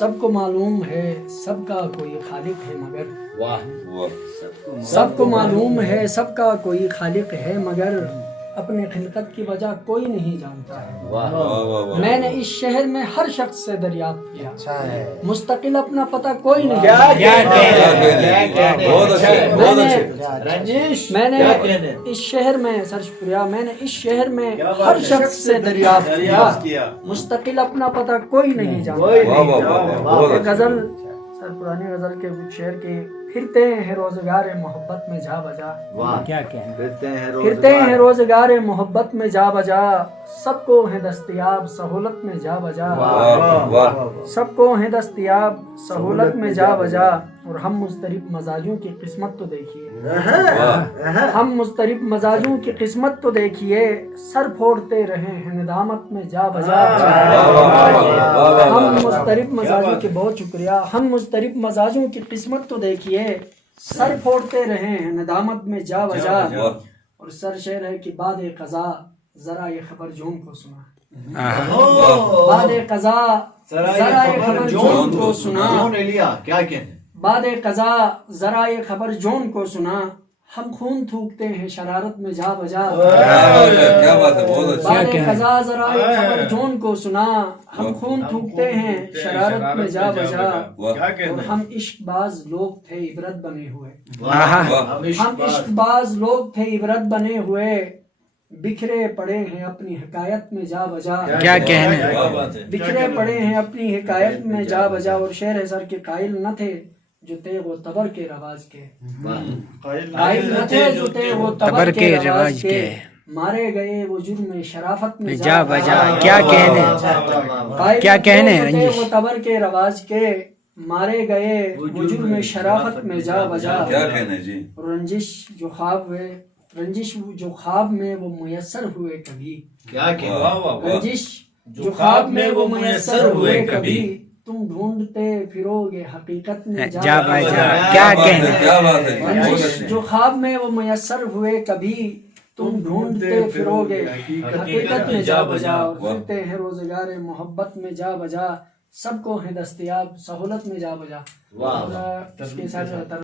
سب کو معلوم ہے سب کا کوئی خالق ہے مگر واہ سب کو معلوم ہے سب کا کوئی خالق ہے مگر اپنے خلقت کی وجہ کوئی نہیں جانتا ہے. میں نے اس شہر میں ہر شخص سے دریافت کیا مستقل اپنا پتہ کوئی نہیں میں نے اس شہر میں سر شکریہ میں نے اس شہر میں ہر شخص سے دریافت کیا مستقل اپنا پتہ کوئی نہیں جانتا. یہ غزل سر پرانی غزل کے کچھ شعر کی پھرتے ہیں روزگار محبت میں جا بجا کیا کہنا پھرتے ہیں روزگار محبت میں جا بجا سب کو ہے دستیاب سہولت میں جا بجا سب کو ہے دستیاب سہولت میں جا بجا. اور ہم مضطرب مزاجوں کی قسمت تو دیکھیے ہم مضطرب مزاجوں کی قسمت تو دیکھیے سر پھوڑتے رہے ہیں ندامت میں جا بجا. ہم مضطرب مزاجوں کے بہت شکریہ ہم مضطرب مزاجوں کی قسمت تو دیکھیے سر پھوڑتے رہے ہیں ندامت میں جا بجا. اور سر شعر ہے کہ بعد قضا ذرا یہ خبر جون کو سنا بعد قضا ذرا یہ خبر جون کو سنا کیا کہنا بعد قضا ذرا یہ خبر جون کو سنا ہم خون تھوکتے ہیں شرارت میں جا بجا. بعد قضا ذرا یہ خبر جون کو سنا ہم خون تھوکتے ہیں شرارت میں جا بجا. اور ہم عشق باز لوگ تھے عبرت بنے ہوئے ہم عشق باز لوگ تھے عبرت بنے ہوئے بکھرے پڑے ہیں اپنی حکایت میں جا بجا. کیا کہنا بکھرے پڑے ہیں اپنی حکایت میں جا بجا. اور شعر سر کے قائل نہ تھے جو تیغ و تبر کے رواج کے قائل نہ تھے جو تیغ و تبر کے رواج کے مارے گئے وہ جرم شرافت میں جا بجا. کیا کہنے کیا کہنے تیغ و تبر کے رواج کے مارے گئے وہ جرم شرافت میں جا بجا. رنجش جو خواب میں وہ میسر ہوئے کبھی رنجش جو خواب میں وہ میسر ہوئے کبھی تم ڈھونڈتے پھرو گے حقیقت میں جا بجا. کیا کہنا رنجش جو خواب میں وہ میسر ہوئے کبھی تم ڈھونڈتے پھرو گے حقیقت میں جا بجا. پھرتے ہیں روزگار محبت میں جا بجا سب کو ہے دستیاب سہولت میں جا بجا. اس کے ساتھ